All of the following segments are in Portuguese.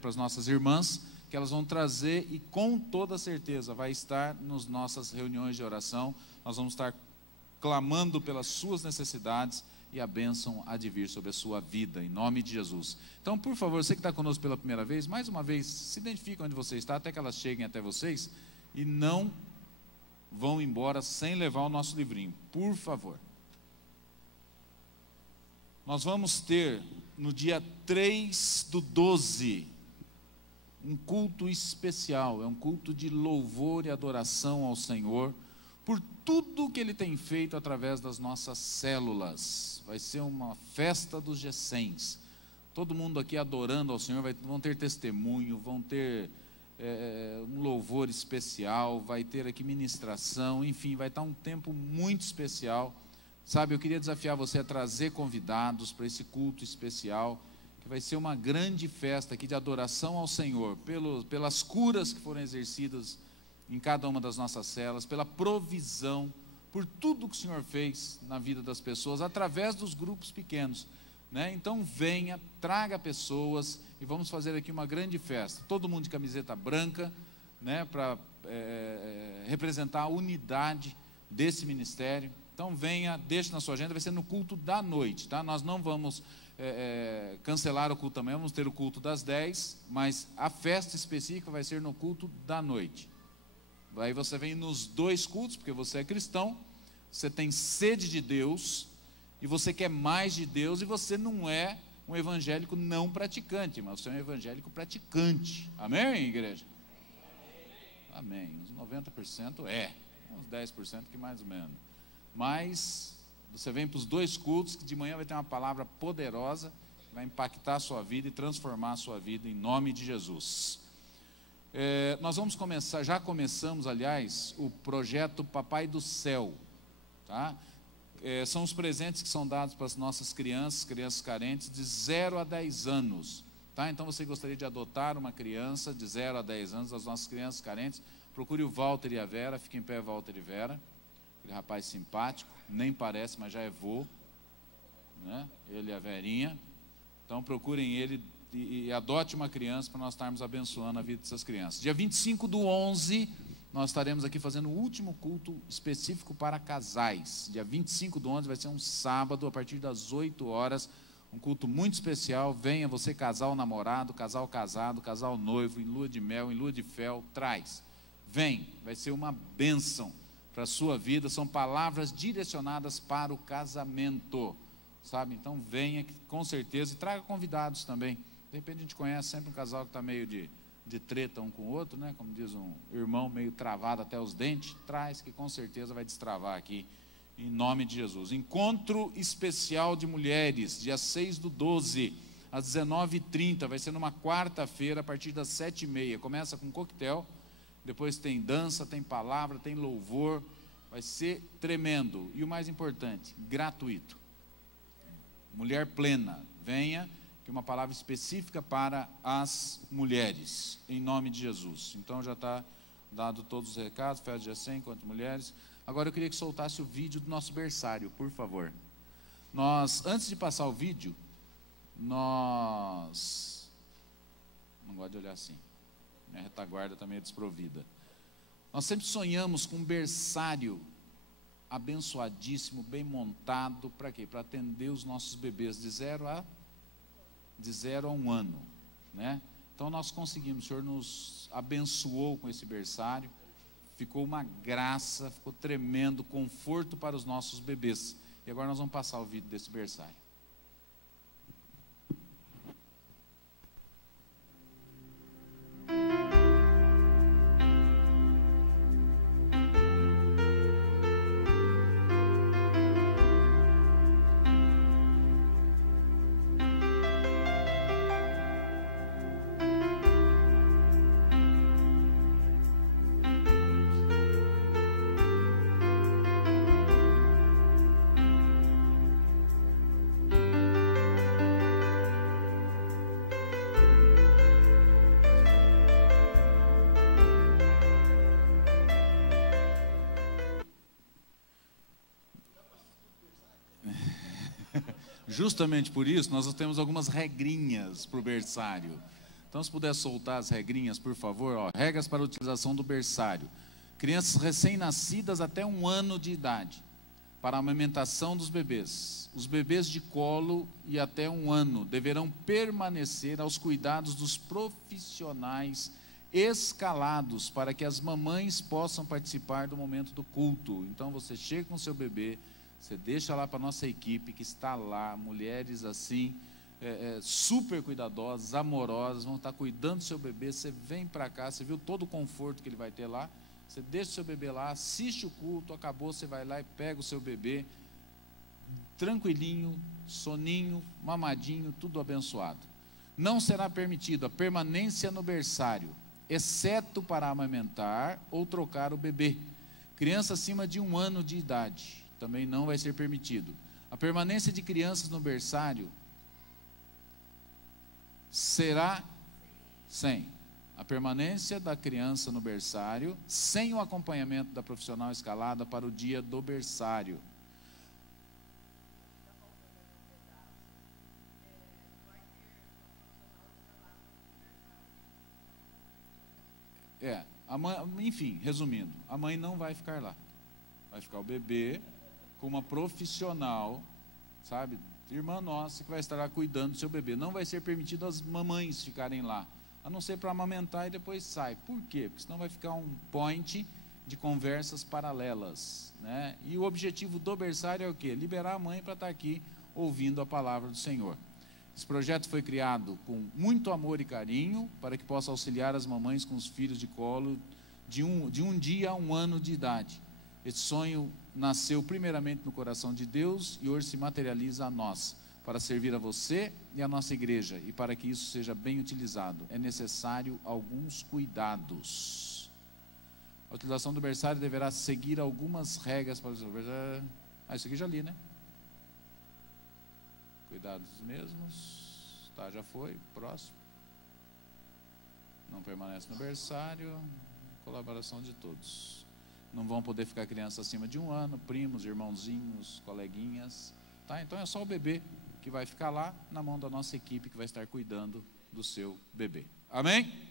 para as nossas irmãs, que elas vão trazer e com toda certeza vai estar nas nossas reuniões de oração. Nós vamos estar clamando pelas suas necessidades e a bênção há de vir sobre a sua vida, em nome de Jesus. Então, por favor, você que está conosco pela primeira vez, mais uma vez, se identifique onde você está, até que elas cheguem até vocês, e não vão embora sem levar o nosso livrinho, por favor. Nós vamos ter, no dia 3/12, um culto especial, é um culto de louvor e adoração ao Senhor, por tudo que Ele tem feito através das nossas células. Vai ser uma festa dos G100s, todo mundo aqui adorando ao Senhor, vão ter testemunho, vão ter um louvor especial, vai ter aqui ministração, enfim, vai estar um tempo muito especial, sabe? Eu queria desafiar você a trazer convidados para esse culto especial, que vai ser uma grande festa aqui de adoração ao Senhor, pelas curas que foram exercidas em cada uma das nossas celas, pela provisão, por tudo que o Senhor fez na vida das pessoas, através dos grupos pequenos, né? Então venha, traga pessoas e vamos fazer aqui uma grande festa, todo mundo de camiseta branca, né? Para representar a unidade desse ministério. Então venha, deixe na sua agenda, vai ser no culto da noite, tá? Nós não vamos cancelar o culto amanhã, vamos ter o culto das 10, mas a festa específica vai ser no culto da noite. Aí você vem nos dois cultos, porque você é cristão, você tem sede de Deus, e você quer mais de Deus, e você não é um evangélico não praticante, mas você é um evangélico praticante. Amém, igreja? Amém. Uns 90% uns 10% que mais ou menos. Mas você vem para os dois cultos, que de manhã vai ter uma palavra poderosa, que vai impactar a sua vida e transformar a sua vida, em nome de Jesus. Nós vamos começar, já começamos, aliás, o projeto Papai do Céu, tá? São os presentes que são dados para as nossas crianças carentes, de 0 a 10 anos, tá? Então você gostaria de adotar uma criança de 0 a 10 anos, as nossas crianças carentes, procure o Walter e a Vera, fique em pé, Walter e Vera, aquele rapaz simpático, nem parece, mas já é vô, né? Ele e a Verinha. Então procurem ele e adote uma criança para nós estarmos abençoando a vida dessas crianças. Dia 25/11, nós estaremos aqui fazendo o último culto específico para casais. Dia 25/11 vai ser um sábado, a partir das 8 horas, um culto muito especial. Venha você, casal namorado, casal casado, casal noivo, em lua de mel, em lua de fel, traz. Vem, vai ser uma bênção para a sua vida, são palavras direcionadas para o casamento, sabe? Então venha com certeza e traga convidados também. De repente a gente conhece sempre um casal que está meio de treta um com o outro, né? Como diz um irmão, meio travado até os dentes, traz que com certeza vai destravar aqui, em nome de Jesus. Encontro especial de mulheres, dia 6/12, às 19h30, vai ser numa quarta-feira, a partir das 7h30, começa com coquetel, depois tem dança, tem palavra, tem louvor, vai ser tremendo, e o mais importante, gratuito. Mulher plena, venha, que é uma palavra específica para as mulheres, em nome de Jesus. Então já está dado todos os recados, festa de G100, quanto mulheres. Agora eu queria que soltasse o vídeo do nosso berçário, por favor. Antes de passar o vídeo, não gosto de olhar assim, minha retaguarda está meio desprovida. Nós sempre sonhamos com um berçário abençoadíssimo, bem montado, para quê? Para atender os nossos bebês de 0 a 1 ano, né? Então nós conseguimos, o Senhor nos abençoou com esse berçário, ficou uma graça, ficou tremendo, conforto para os nossos bebês. E agora nós vamos passar o vídeo desse berçário. Justamente por isso, nós temos algumas regrinhas para o berçário, Então, se puder soltar as regrinhas, por favor. Ó, regras para a utilização do berçário. Crianças recém-nascidas até 1 ano de idade, para a amamentação dos bebês. Os bebês de colo e até 1 ano deverão permanecer aos cuidados dos profissionais escalados, para que as mamães possam participar do momento do culto. Então, você chega com o seu bebê, você deixa lá para a nossa equipe que está lá, mulheres assim, super cuidadosas, amorosas, vão estar cuidando do seu bebê. Você vem para cá, você viu todo o conforto que ele vai ter lá, você deixa o seu bebê lá, assiste o culto, acabou, você vai lá e pega o seu bebê, tranquilinho, soninho, mamadinho, tudo abençoado. Não será permitido a permanência no berçário, exceto para amamentar ou trocar o bebê. Criança acima de 1 ano de idade, também não vai ser permitido. A permanência de crianças no berçário será sem. A permanência da criança no berçário, sem o acompanhamento da profissional escalada para o dia do berçário. Enfim, resumindo, a mãe não vai ficar lá. Vai ficar o bebê com uma profissional, sabe, irmã nossa, que vai estar lá cuidando do seu bebê. Não vai ser permitido as mamães ficarem lá, a não ser para amamentar e depois sai. Por quê? Porque senão vai ficar um point de conversas paralelas, né? E o objetivo do berçário é o quê? Liberar a mãe para estar aqui ouvindo a palavra do Senhor. Esse projeto foi criado com muito amor e carinho, para que possa auxiliar as mamães com os filhos de colo de um dia a 1 ano de idade. Esse sonho nasceu primeiramente no coração de Deus e hoje se materializa a nós, para servir a você e a nossa igreja. E para que isso seja bem utilizado, é necessário alguns cuidados. A utilização do berçário deverá seguir algumas regras para o berçário. Isso aqui já li, né? Cuidados mesmos. Tá, já foi. Próximo. Não permanece no berçário. Colaboração de todos. Não vão poder ficar crianças acima de 1 ano, primos, irmãozinhos, coleguinhas. Tá? Então é só o bebê que vai ficar lá na mão da nossa equipe que vai estar cuidando do seu bebê. Amém?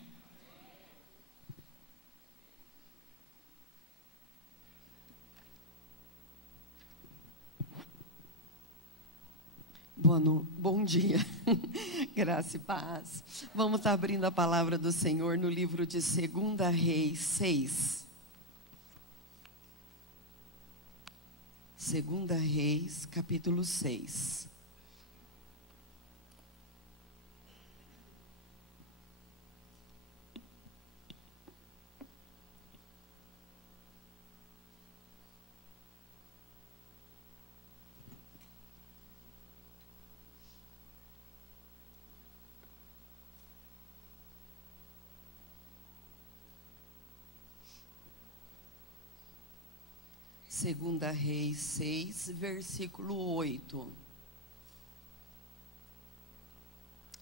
Bom dia, graça e paz. Vamos estar abrindo a palavra do Senhor no livro de 2 Reis 6. 2 Reis, capítulo 6. Segunda Reis 6, versículo 8.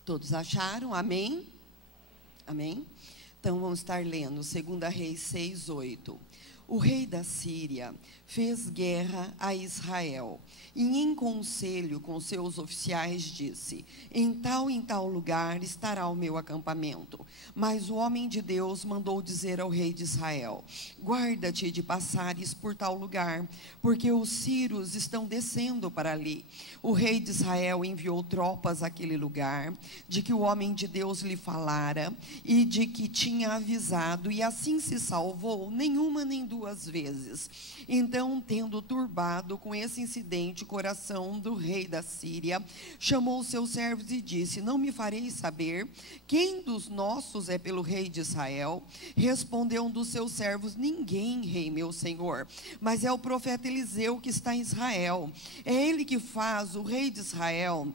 Todos acharam? Amém? Amém? Então vamos estar lendo 2 Reis 6, 8. O rei da Síria fez guerra a Israel e em conselho com seus oficiais disse: em tal lugar estará o meu acampamento. Mas o homem de Deus mandou dizer ao rei de Israel: guarda-te de passares por tal lugar, porque os sírios estão descendo para ali. O rei de Israel enviou tropas àquele lugar, de que o homem de Deus lhe falara e de que tinha avisado, e assim se salvou, nenhuma nem 2 vezes. Então, tendo turbado com esse incidente o coração do rei da Síria, chamou os seus servos e disse: não me fareis saber quem dos nossos é pelo rei de Israel? Respondeu um dos seus servos: ninguém, rei meu senhor, mas é o profeta Eliseu que está em Israel. É ele que faz o rei de Israel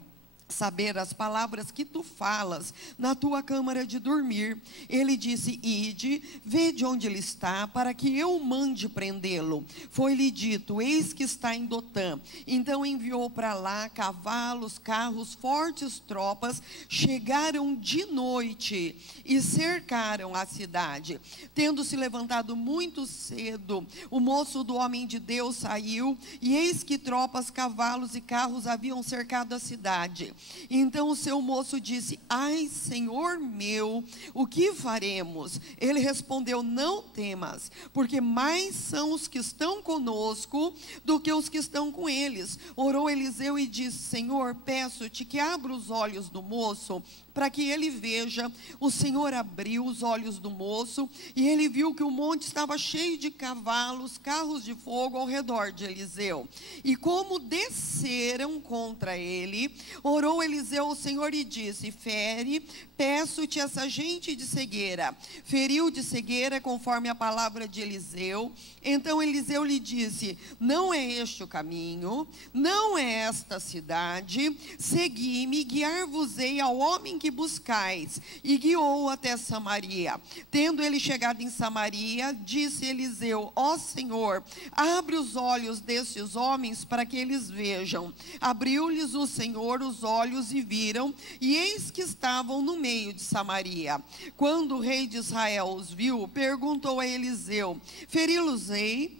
saber as palavras que tu falas na tua câmara de dormir. Ele disse: ide, vede onde ele está, para que eu mande prendê-lo. Foi-lhe dito: eis que está em Dotã. Então enviou para lá cavalos, carros, fortes tropas. Chegaram de noite e cercaram a cidade. Tendo se levantado muito cedo, o moço do homem de Deus saiu, e eis que tropas, cavalos e carros haviam cercado a cidade. Então o seu moço disse: ai, senhor meu, o que faremos? Ele respondeu: não temas, porque mais são os que estão conosco do que os que estão com eles. Orou Eliseu e disse: Senhor, peço-te que abra os olhos do moço, para que ele veja. O Senhor abriu os olhos do moço, e ele viu que o monte estava cheio de cavalos, carros de fogo ao redor de Eliseu. E como desceram contra ele, orou Eliseu ao Senhor e disse: fere, peço-te essa gente de cegueira. Feriu de cegueira conforme a palavra de Eliseu. Então Eliseu lhe disse: não é este o caminho, não é esta cidade, segui-me, guiar-vos-ei ao homem que buscais. E guiou-o até Samaria. Tendo ele chegado em Samaria, disse Eliseu: ó Senhor, abre os olhos destes homens para que eles vejam. Abriu-lhes o Senhor os olhos e viram, e eis que estavam no meio de Samaria. Quando o rei de Israel os viu, perguntou a Eliseu: feri-los-ei,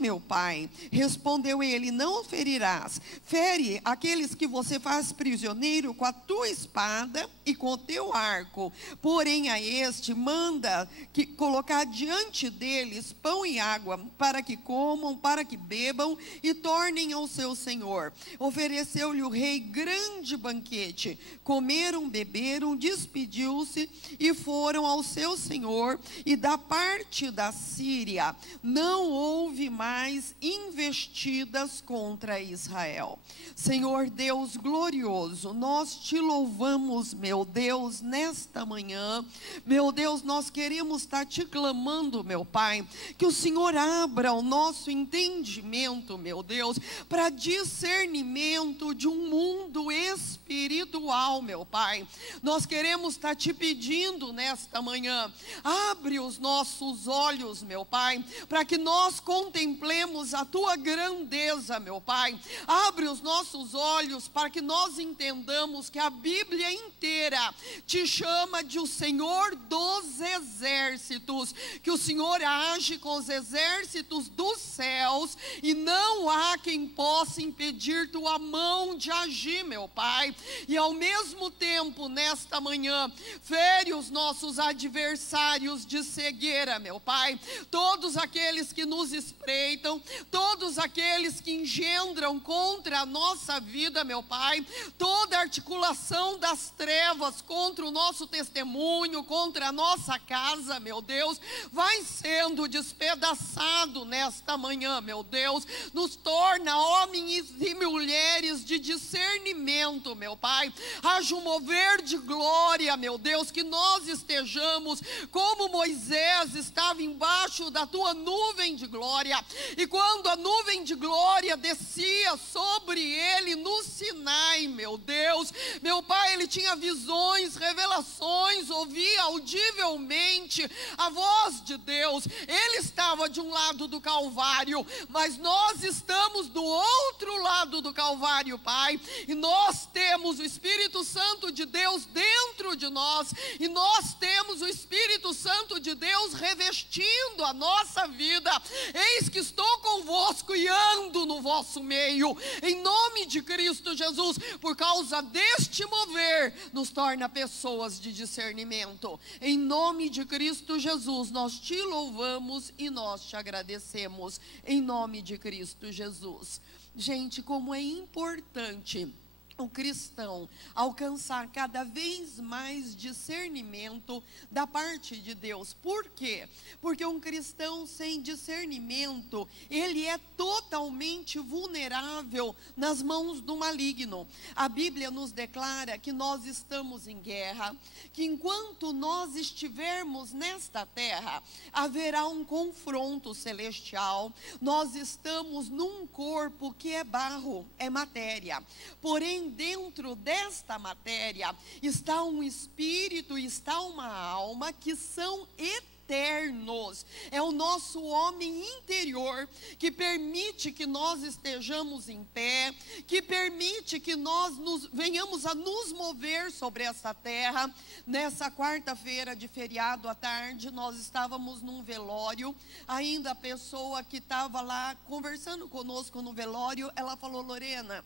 meu pai? Respondeu ele: não ferirás. Fere aqueles que você faz prisioneiro com a tua espada e com o teu arco. Porém a este manda que colocar diante deles pão e água, para que comam, para que bebam e tornem ao seu senhor. Ofereceu-lhe o rei grande banquete. Comeram, beberam, despediu-se e foram ao seu senhor. E da parte da Síria não houve mais investidas contra Israel. Senhor Deus glorioso, nós te louvamos, meu Deus, nesta manhã. Meu Deus, nós queremos estar te clamando, meu Pai, que o Senhor abra o nosso entendimento, meu Deus, para discernimento de um mundo espiritual, meu Pai. Nós queremos estar te pedindo nesta manhã: abre os nossos olhos, meu Pai, para que nós contemplemos a tua grandeza, meu Pai. Abre os nossos olhos para que nós entendamos que a Bíblia inteira te chama de o Senhor dos exércitos, que o Senhor age com os exércitos dos céus, e não há quem possa impedir tua mão de agir, meu Pai. E ao mesmo tempo, nesta manhã, fere os nossos adversários de cegueira, meu Pai, todos aqueles que nos espreitam, todos aqueles que engendram contra a nossa vida, meu Pai, toda articulação das trevas contra o nosso testemunho, contra a nossa casa, meu Deus, vai sendo despedaçado nesta manhã, meu Deus. Nos torna homens e mulheres de discernimento, meu Pai. Haja um mover de glória, meu Deus, que nós estejamos como Moisés estava embaixo da tua nuvem de glória, e quando a nuvem de glória descia sobre ele no Sinai, meu Deus, meu Pai, ele tinha visões, revelações, ouvia audivelmente a voz de Deus. Ele estava de um lado do Calvário, mas nós estamos do outro lado do Calvário, Pai, e nós temos o Espírito Santo de Deus dentro de nós, e nós temos o Espírito Santo de Deus revestindo a nossa vida. Eis que estou convosco e ando no vosso meio, em nome de Cristo Jesus. Por causa deste mover, nos torna pessoas de discernimento. Em nome de Cristo Jesus, nós te louvamos e nós te agradecemos, em nome de Cristo Jesus. Gente, como é importante o cristão alcançar cada vez mais discernimento da parte de Deus. Por quê? Porque um cristão sem discernimento, ele é totalmente vulnerável nas mãos do maligno. A Bíblia nos declara que nós estamos em guerra, que enquanto nós estivermos nesta terra, haverá um confronto celestial. Nós estamos num corpo que é barro, é matéria. Porém, dentro desta matéria está um espírito, está uma alma que são eternos. É o nosso homem interior que permite que nós estejamos em pé, que permite que nós venhamos a nos mover sobre essa terra. Nessa quarta-feira de feriado à tarde, nós estávamos num velório. Ainda a pessoa que estava lá conversando conosco no velório, ela falou: Lorena,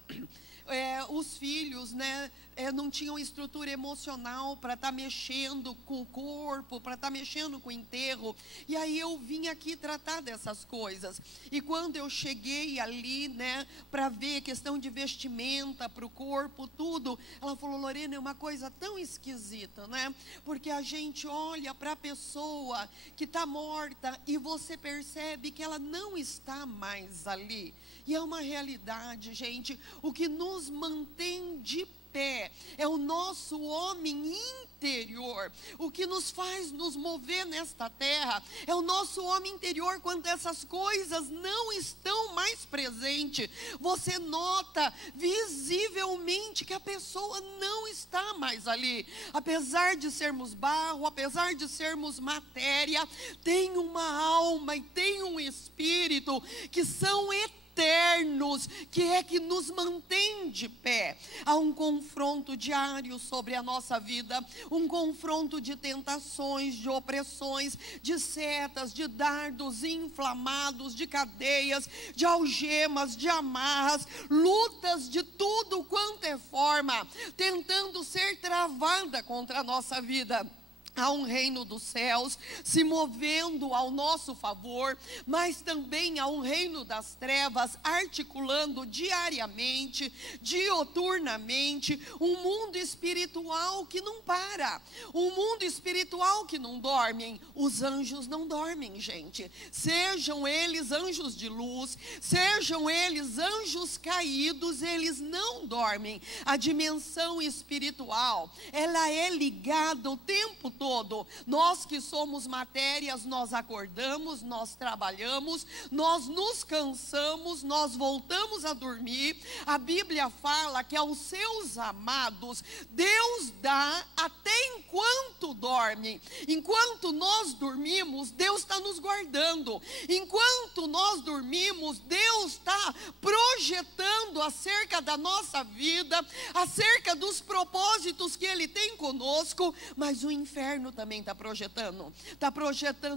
os filhos, né, não tinham estrutura emocional para estar mexendo com o corpo, para estar mexendo com o enterro. E aí eu vim aqui tratar dessas coisas. E quando eu cheguei ali, né, para ver questão de vestimenta para o corpo, tudo, ela falou: Lorena, é uma coisa tão esquisita, né? Porque a gente olha para a pessoa que está morta e você percebe que ela não está mais ali. E é uma realidade, gente. O que nos mantém de pé é o nosso homem interior. O que nos faz nos mover nesta terra é o nosso homem interior. Quando essas coisas não estão mais presentes, você nota visivelmente que a pessoa não está mais ali. Apesar de sermos barro, apesar de sermos matéria, tem uma alma e tem um espírito que são eternos, que nos mantém de pé. Há um confronto diário sobre a nossa vida, um confronto de tentações, de opressões, de setas, de dardos inflamados, de cadeias, de algemas, de amarras, lutas de tudo quanto é forma, tentando ser travada contra a nossa vida. Há um reino dos céus se movendo ao nosso favor, mas também há um reino das trevas articulando diariamente, dioturnamente, um mundo espiritual que não para, um mundo espiritual que não dorme. Os anjos não dormem, gente. Sejam eles anjos de luz, sejam eles anjos caídos, eles não dormem. A dimensão espiritual, ela é ligada o tempo todo. Nós que somos matérias, nós acordamos, nós trabalhamos, nós nos cansamos, nós voltamos a dormir. A Bíblia fala que aos seus amados Deus dá até enquanto dorme. Enquanto nós dormimos, Deus está nos guardando. Enquanto nós dormimos, Deus está projetando acerca da nossa vida, acerca dos propósitos que Ele tem conosco. Mas o inferno também está projetando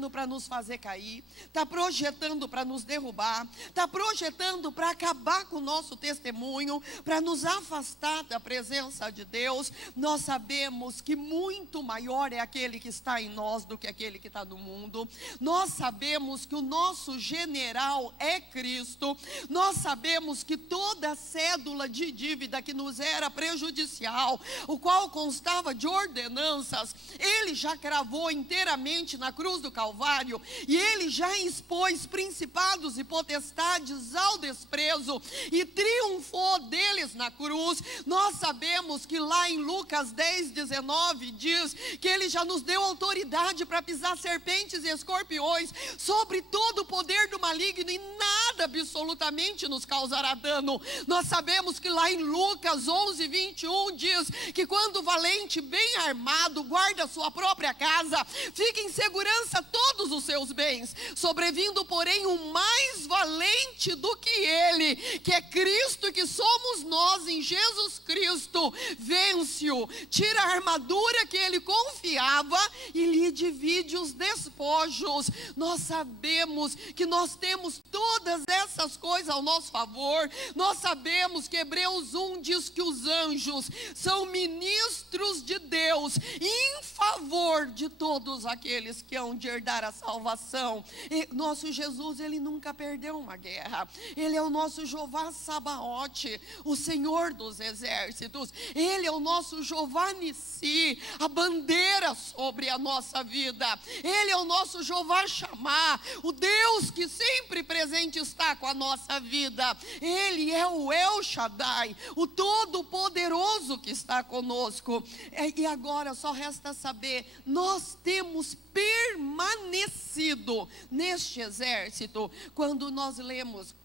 para nos fazer cair, está projetando para nos derrubar, está projetando para acabar com o nosso testemunho, para nos afastar da presença de Deus. Nós sabemos que muito maior é aquele que está em nós do que aquele que está no mundo. Nós sabemos que o nosso general é Cristo. Nós sabemos que toda cédula de dívida que nos era prejudicial, o qual constava de ordenanças, Ele já cravou inteiramente na cruz do Calvário, e Ele já expôs principados e potestades ao desprezo, e triunfou deles na cruz. Nós sabemos que lá em Lucas 10:19 diz que Ele já nos deu autoridade para pisar serpentes e escorpiões, sobre todo o poder do maligno, e nada absolutamente nos causará dano. Nós sabemos que lá em Lucas 11:21 diz que quando o valente bem armado guarda a sua própria casa, fica em segurança todos os seus bens. Sobrevindo, porém, o mais valente do que ele, que é Cristo, que somos nós em Jesus Cristo, vence-o, tira a armadura que ele confiava e lhe divide os despojos. Nós sabemos que nós temos todas essas coisas ao nosso favor. Nós sabemos que Hebreus 1 diz que os anjos são ministros de Deus em favor de todos aqueles que hão de herdar a salvação. E nosso Jesus, Ele nunca perdeu uma guerra. Ele é o nosso Jeová Sabaote, o Senhor dos exércitos. Ele é o nosso Jeová Nissi, a bandeira sobre a nossa vida. Ele é o nosso Jeová Shammah, o Deus que sempre presente está com a nossa vida. Ele é o El Shaddai, o Todo-Poderoso que está conosco. E agora só resta saber, nós temos permanecido neste exército. Quando nós lemos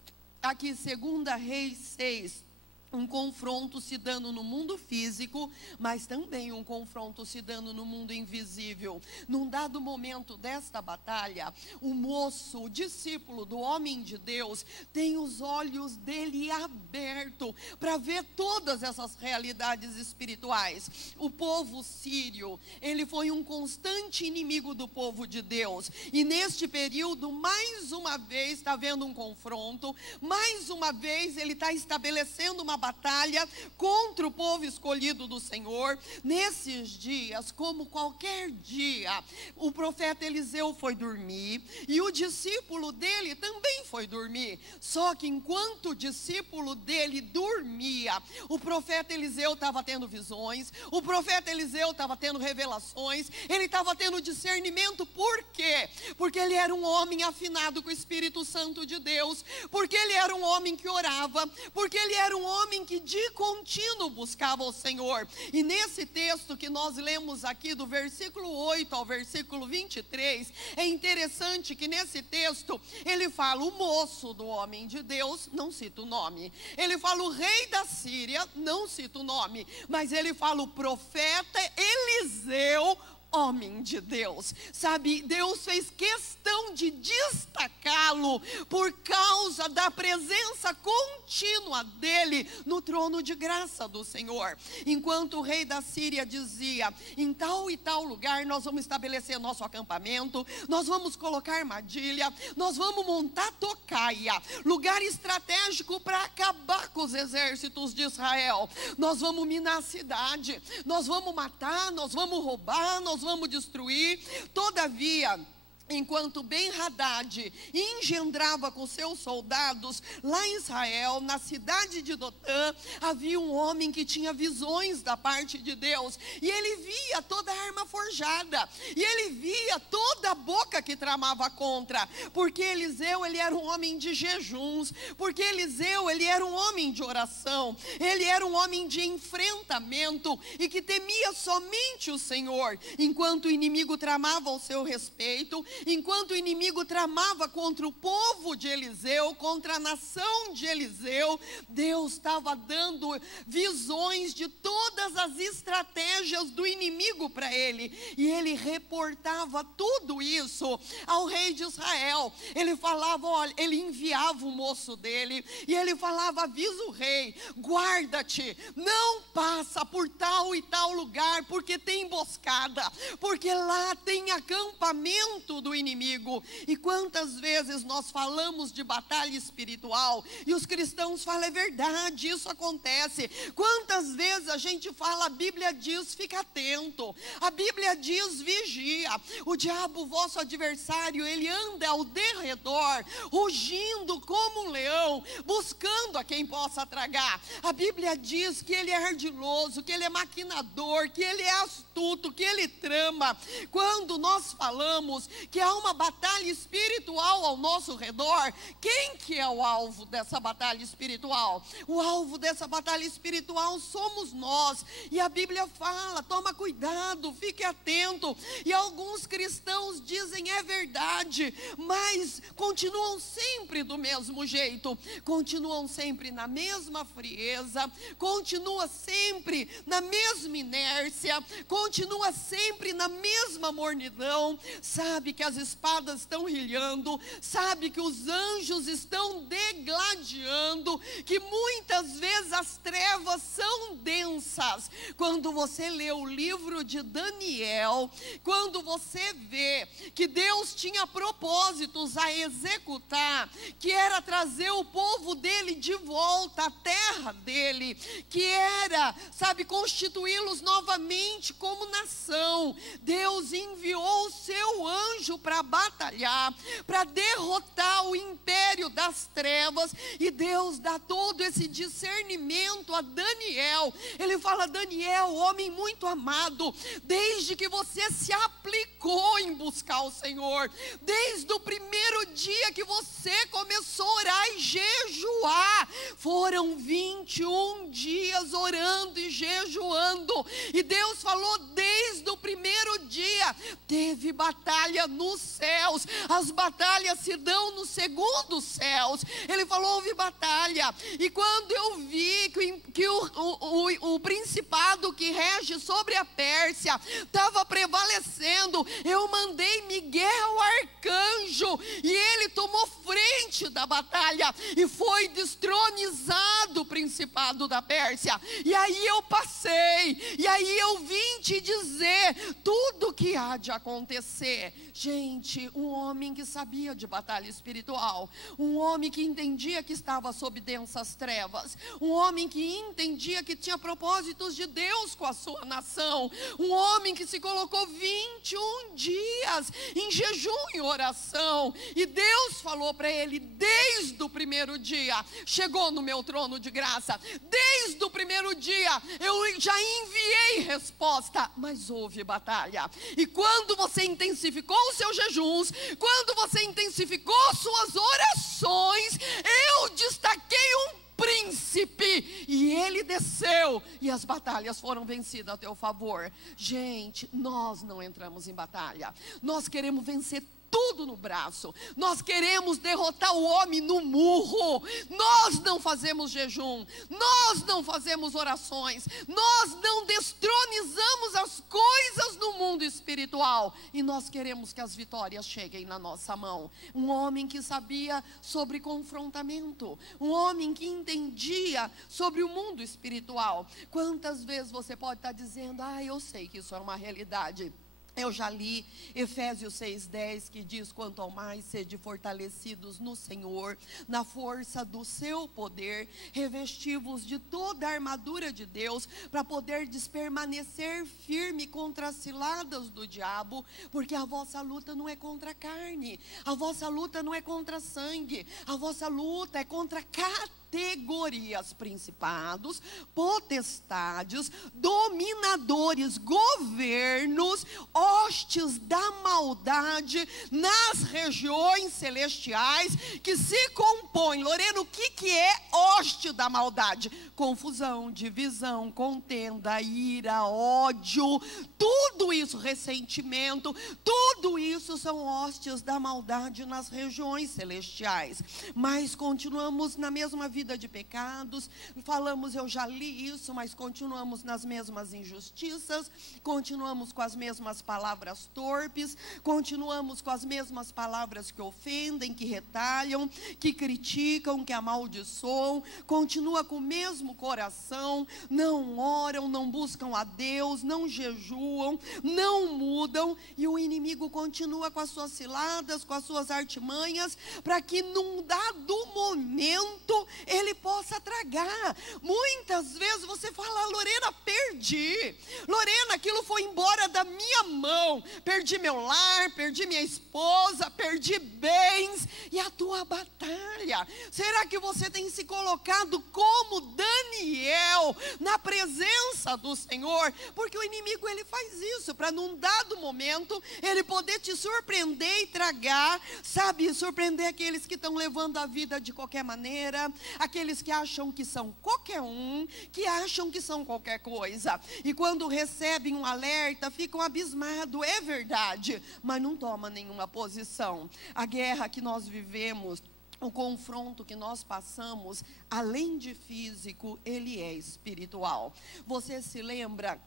aqui 2 Reis 6, um confronto se dando no mundo físico, mas também um confronto se dando no mundo invisível. Num dado momento desta batalha, o moço, o discípulo do homem de Deus, tem os olhos dele abertos para ver todas essas realidades espirituais. O povo sírio, ele foi um constante inimigo do povo de Deus, e neste período, mais uma vez, está havendo um confronto, mais uma vez ele está estabelecendo uma batalha contra o povo escolhido do Senhor. Nesses dias, como qualquer dia, o profeta Eliseu foi dormir e o discípulo dele também foi dormir. Só que enquanto o discípulo dele dormia, o profeta Eliseu estava tendo visões, o profeta Eliseu estava tendo revelações, ele estava tendo discernimento. Por quê? Porque ele era um homem afinado com o Espírito Santo de Deus, porque ele era um homem que orava, porque ele era um homem que de contínuo buscava o Senhor. E nesse texto que nós lemos aqui, do versículo 8 ao versículo 23, é interessante que nesse texto ele fala o moço do homem de Deus, não cita o nome. Ele fala o rei da Síria, não cita o nome, mas ele fala o profeta Eliseu, homem de Deus. Sabe, Deus fez questão de destacá-lo por causa da presença contínua dele no trono de graça do Senhor. Enquanto o rei da Síria dizia: em tal e tal lugar nós vamos estabelecer nosso acampamento, nós vamos colocar armadilha, nós vamos montar tocaia, lugar estratégico para acabar com os exércitos de Israel. Nós vamos minar a cidade, nós vamos matar, nós vamos roubar, nós vamos destruir. Todavia, enquanto Ben-Hadad engendrava com seus soldados lá em Israel, na cidade de Dotã, havia um homem que tinha visões da parte de Deus, e ele via toda a arma forjada, e ele via toda a boca que tramava contra, porque Eliseu, ele era um homem de jejuns, porque Eliseu, ele era um homem de oração, ele era um homem de enfrentamento, e que temia somente o Senhor. Enquanto o inimigo tramava ao seu respeito, enquanto o inimigo tramava contra o povo de Eliseu, contra a nação de Eliseu, Deus estava dando visões de todas as estratégias do inimigo para ele, e ele reportava tudo isso ao rei de Israel. Ele falava, olha, ele enviava o moço dele, e ele falava: avisa o rei, guarda-te, não passa por tal e tal lugar, porque tem emboscada, porque lá tem acampamento do inimigo. E quantas vezes nós falamos de batalha espiritual e os cristãos falam: é verdade, isso acontece. Quantas vezes a gente fala, a Bíblia diz, fica atento, a Bíblia diz, vigia. O diabo, vosso adversário, ele anda ao derredor, rugindo como um leão, buscando a quem possa tragar. A Bíblia diz que ele é ardiloso, que ele é maquinador, que ele é astuto, que ele trama. Quando nós falamos que há uma batalha espiritual ao nosso redor, quem que é o alvo dessa batalha espiritual? O alvo dessa batalha espiritual somos nós. E a Bíblia fala: toma cuidado, fique atento. E alguns cristãos dizem: é verdade, mas continuam sempre do mesmo jeito, continuam sempre na mesma frieza, continua sempre na mesma inércia, continua sempre na mesma mornidão. Sabe que as espadas estão rilhando, sabe que os anjos estão degladiando, que muitas vezes as trevas são densas. Quando você lê o livro de Daniel, quando você vê que Deus tinha propósitos a executar, que era trazer o povo dele de volta à terra dele, que era, sabe, constituí-los novamente como nação. Deus enviou o seu anjo para batalhar, para derrotar o império das trevas, e Deus dá todo esse discernimento a Daniel. Ele fala: Daniel, homem muito amado, desde que você se aplicou em buscar o Senhor, desde o primeiro dia que você começou a orar e jejuar, foram 21 dias orando e jejuando, e Deus falou: desde o primeiro dia, teve batalha nos céus, as batalhas se dão nos segundos céus. Ele falou: houve batalha. E quando eu vi que o principado que rege sobre a Pérsia estava prevalecendo, eu mandei Miguel, arcanjo, e ele tomou frente da batalha e foi destronizado o principado da Pérsia. E aí eu passei, e aí eu vim te dizer tudo o que há de acontecer. Gente, um homem que sabia de batalha espiritual, um homem que entendia que estava sob densas trevas, um homem que entendia que tinha propósitos de Deus com a sua nação, um homem que se colocou 21 dias em jejum e oração, e Deus falou para ele desde o primeiro dia: chegou no meu trono de graça, desde o primeiro dia eu já enviei resposta, mas houve batalha. E quando você intensificou os seus jejuns, quando você intensificou suas orações, eu destaquei um príncipe, e ele desceu, e as batalhas foram vencidas a teu favor. Gente, nós não entramos em batalha, nós queremos vencer tudo no braço, nós queremos derrotar o homem no murro. Nós não fazemos jejum, nós não fazemos orações, nós não destronizamos as coisas no mundo espiritual, e nós queremos que as vitórias cheguem na nossa mão. Um homem que sabia sobre confrontamento, um homem que entendia sobre o mundo espiritual. Quantas vezes você pode estar dizendo: eu sei que isso é uma realidade. Eu já li Efésios 6,10, que diz: quanto ao mais sede fortalecidos no Senhor, na força do seu poder, revesti-vos de toda a armadura de Deus, para poder permanecer firme contra as ciladas do diabo, porque a vossa luta não é contra a carne, a vossa luta não é contra sangue, a vossa luta é contra categorias, principados, potestades, dominadores, governos, hostes da maldade nas regiões celestiais, que se compõem. Lorena, o que é hoste da maldade? Confusão, divisão, contenda, ira, ódio, tudo isso, ressentimento, tudo isso são hostes da maldade nas regiões celestiais. Mas continuamos na mesma vida de pecados, falamos, eu já li isso, mas continuamos nas mesmas injustiças, continuamos com as mesmas palavras torpes, continuamos com as mesmas palavras que ofendem, que retalham, que criticam, que amaldiçoam, continua com o mesmo coração, não oram, não buscam a Deus, não jejuam, não mudam, e o inimigo continua com as suas ciladas, com as suas artimanhas, para que num dado momento ele possa tragar. Muitas vezes você fala: Lorena, perdi, Lorena, aquilo foi embora da minha mão, perdi meu lar, perdi minha esposa, perdi bens. E a tua batalha, será que você tem se colocado como Daniel na presença do Senhor? Porque o inimigo, ele faz isso para num dado momento ele poder te surpreender e tragar, sabe, surpreender aqueles que estão levando a vida de qualquer maneira, aqueles que acham que são qualquer um, que acham que são qualquer coisa, e quando recebem um alerta ficam abismados. É verdade, mas não toma nenhuma posição. A guerra que nós vivemos, o confronto que nós passamos, além de físico, ele é espiritual. Você se lembra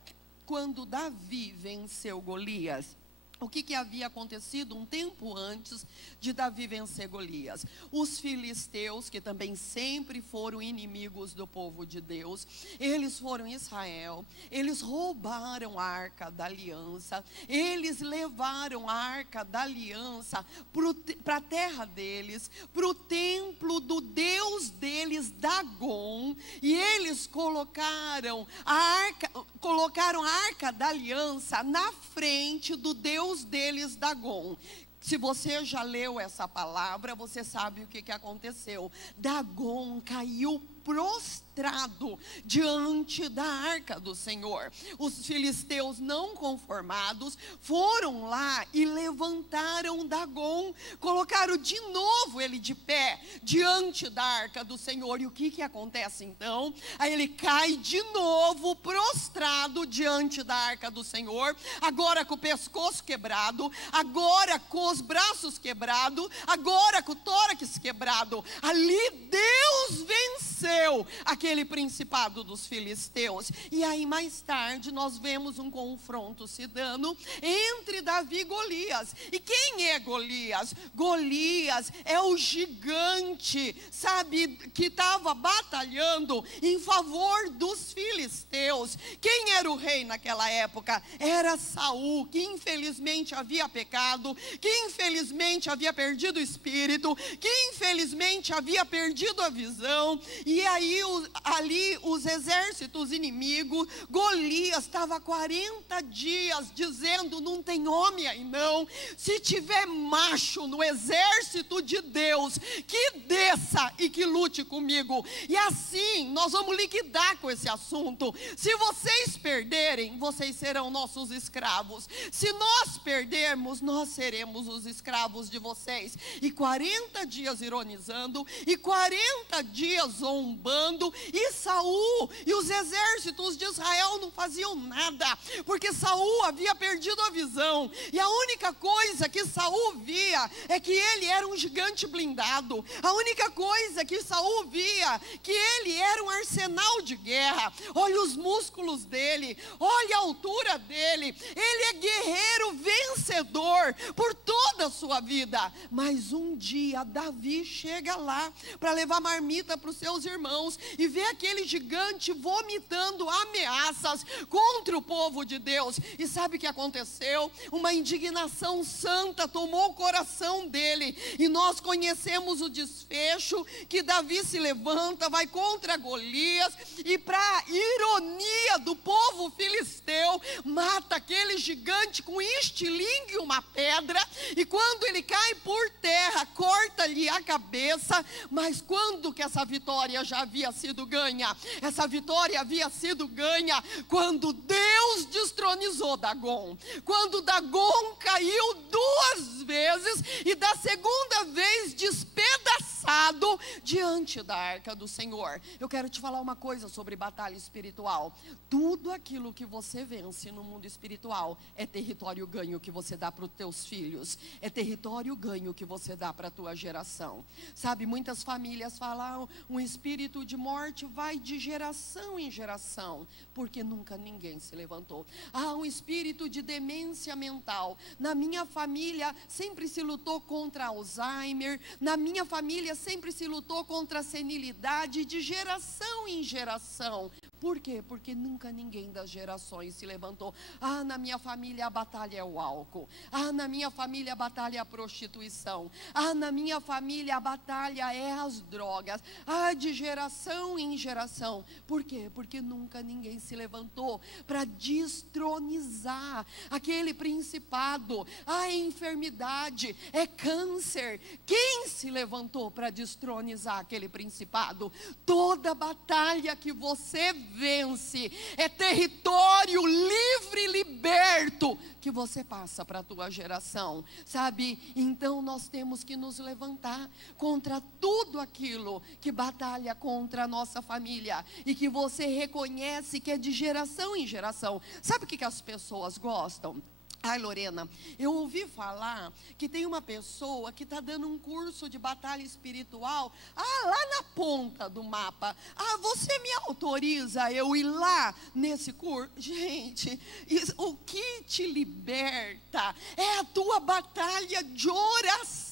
quando Davi venceu Golias? O que havia acontecido um tempo antes de Davi vencer Golias? Os filisteus, que também sempre foram inimigos do povo de Deus, eles foram em Israel, eles roubaram a arca da aliança, eles levaram a arca da aliança para a terra deles, para o templo do Deus deles, Dagon, e eles colocaram a arca da aliança na frente do Deus deles, Dagon. Se você já leu essa palavra, você sabe o que aconteceu. Dagon caiu prostrado diante da arca do Senhor. Os filisteus, não conformados, foram lá e levantaram Dagon, colocaram de novo ele de pé diante da arca do Senhor. E o que acontece então? Aí ele cai de novo prostrado diante da arca do Senhor, agora com o pescoço quebrado, agora com os braços quebrados, agora com o tórax quebrado. Ali Deus venceu aquele principado dos filisteus. E aí mais tarde nós vemos um confronto se dando entre Davi e Golias. E quem Quem é Golias? Golias é o gigante, sabe, que estava batalhando em favor dos filisteus. Quem era o rei naquela época? Era Saul, que infelizmente havia pecado, que infelizmente havia perdido o espírito, que infelizmente havia perdido a visão. E aí ali os exércitos inimigos, Golias estava 40 dias dizendo: não tem homem aí não, se tiver macho no exército de Deus, que desça e que lute comigo. E assim nós vamos liquidar com esse assunto. Se vocês perderem, vocês serão nossos escravos. Se nós perdermos, nós seremos os escravos de vocês. E 40 dias ironizando, e 40 dias zombando, e Saul e os exércitos de Israel não faziam nada, porque Saul havia perdido a visão, e a única coisa que Saul via é que ele era um gigante blindado. A única coisa que Saul via, que ele era um arsenal de guerra. Olha os músculos dele, olha a altura dele, ele é guerreiro vencedor por toda a sua vida. Mas um dia Davi chega lá para levar marmita para os seus irmãos e vê aquele gigante vomitando ameaças contra o povo de Deus. E sabe o que aconteceu? Uma indignação santa tomou o coração dele, e nós conhecemos o desfecho, que Davi se levanta, vai contra Golias, e para ironia do povo filisteu, mata aquele gigante com estilingue e uma pedra, e quando ele cai por terra, corta-lhe a cabeça. Mas quando que essa vitória já havia sido ganha? Essa vitória havia sido ganha quando Deus destronizou Dagon, quando Dagon caiu 2 vezes, e da segunda vez despedaçado diante da arca do Senhor. Eu quero te falar uma coisa sobre batalha espiritual. Tudo aquilo que você vence no mundo espiritual é território ganho que você dá para os teus filhos, é território ganho que você dá para a tua geração. Sabe, muitas famílias falam: um espírito de morte vai de geração em geração, porque nunca ninguém se levantou. Um espírito de demência mental. Na minha família sempre se lutou contra Alzheimer, na minha família sempre se lutou contra a senilidade, de geração em geração. Por quê? Porque nunca ninguém das gerações se levantou. Na minha família a batalha é o álcool. Na minha família a batalha é a prostituição. Na minha família a batalha é as drogas. De geração em geração. Por quê? Porque nunca ninguém se levantou para destronizar aquele principado. É enfermidade, é câncer. Quem se levantou para destronizar aquele principado? Toda batalha que você vence é território livre e liberto que você passa para a tua geração, sabe? Então nós temos que nos levantar contra tudo aquilo que batalha contra a nossa família e que você reconhece que é de geração em geração. Sabe o que as pessoas gostam? Lorena, eu ouvi falar que tem uma pessoa que está dando um curso de batalha espiritual lá na ponta do mapa. Você me autoriza eu ir lá nesse curso? Gente, o que te liberta é a tua batalha de oração.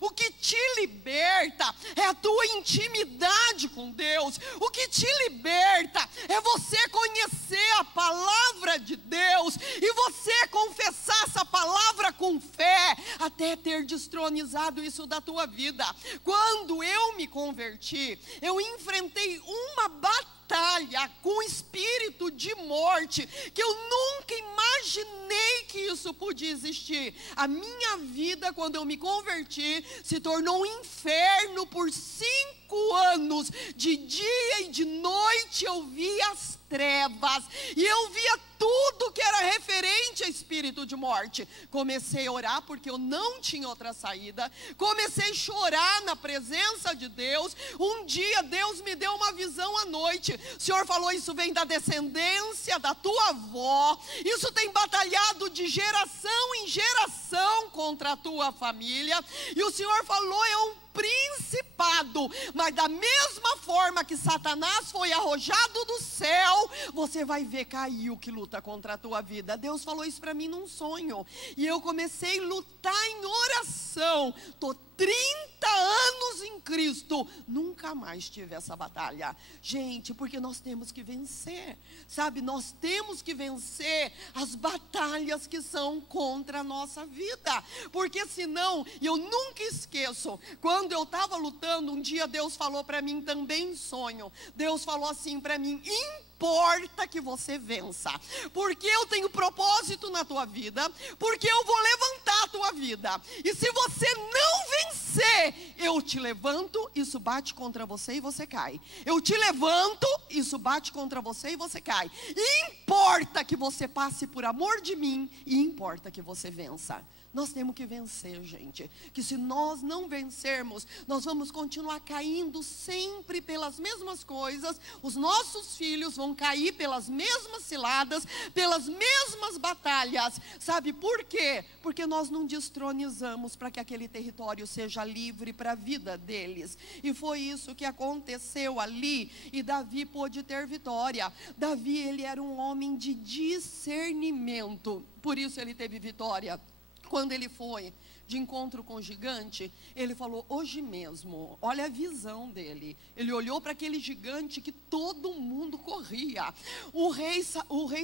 O que te liberta é a tua intimidade com Deus. O que te liberta é você conhecer a palavra de Deus e você confessar essa palavra com fé, até ter destronizado isso da tua vida. Quando eu me converti, eu enfrentei uma batalha com espírito de morte, que eu nunca imaginei que isso podia existir. A minha vida, quando eu me converti, se tornou um inferno por 5 anos. De dia e de noite eu via as trevas, e eu via tudo que era referente a espírito de morte. Comecei a orar porque eu não tinha outra saída. Comecei a chorar na presença de Deus. Um dia Deus me deu uma visão à noite. O Senhor falou: isso vem da descendência da tua avó. Isso tem batalhado de geração em geração contra a tua família. E o Senhor falou: é um principado arpado, mas da mesma forma que Satanás foi arrojado do céu, você vai ver cair o que luta contra a tua vida. Deus falou isso para mim num sonho, e eu comecei a lutar em oração. Estou 30 anos em Cristo, nunca mais tive essa batalha. Gente, porque nós temos que vencer, sabe? Nós temos que vencer as batalhas que são contra a nossa vida, porque senão, e eu nunca esqueço, quando eu estava lutando, um dia Deus falou para mim também em sonho, Deus falou assim para mim: importa que você vença, porque eu tenho propósito na tua vida, porque eu vou levantar a tua vida, e se você não vencer, eu te levanto, isso bate contra você e você cai. Eu te levanto, isso bate contra você e você cai. E importa que você passe por amor de mim, e importa que você vença. Nós temos que vencer, gente, que se nós não vencermos, nós vamos continuar caindo sempre pelas mesmas coisas, os nossos filhos vão cair pelas mesmas ciladas, pelas mesmas batalhas. Sabe por quê? Porque nós não destronizamos para que aquele território seja livre para a vida deles. E foi isso que aconteceu ali, e Davi pôde ter vitória. Davi, ele era um homem de discernimento, por isso ele teve vitória. Quando ele foi de encontro com o gigante, ele falou: hoje mesmo, olha a visão dele. Ele olhou para aquele gigante que todo mundo corria. O rei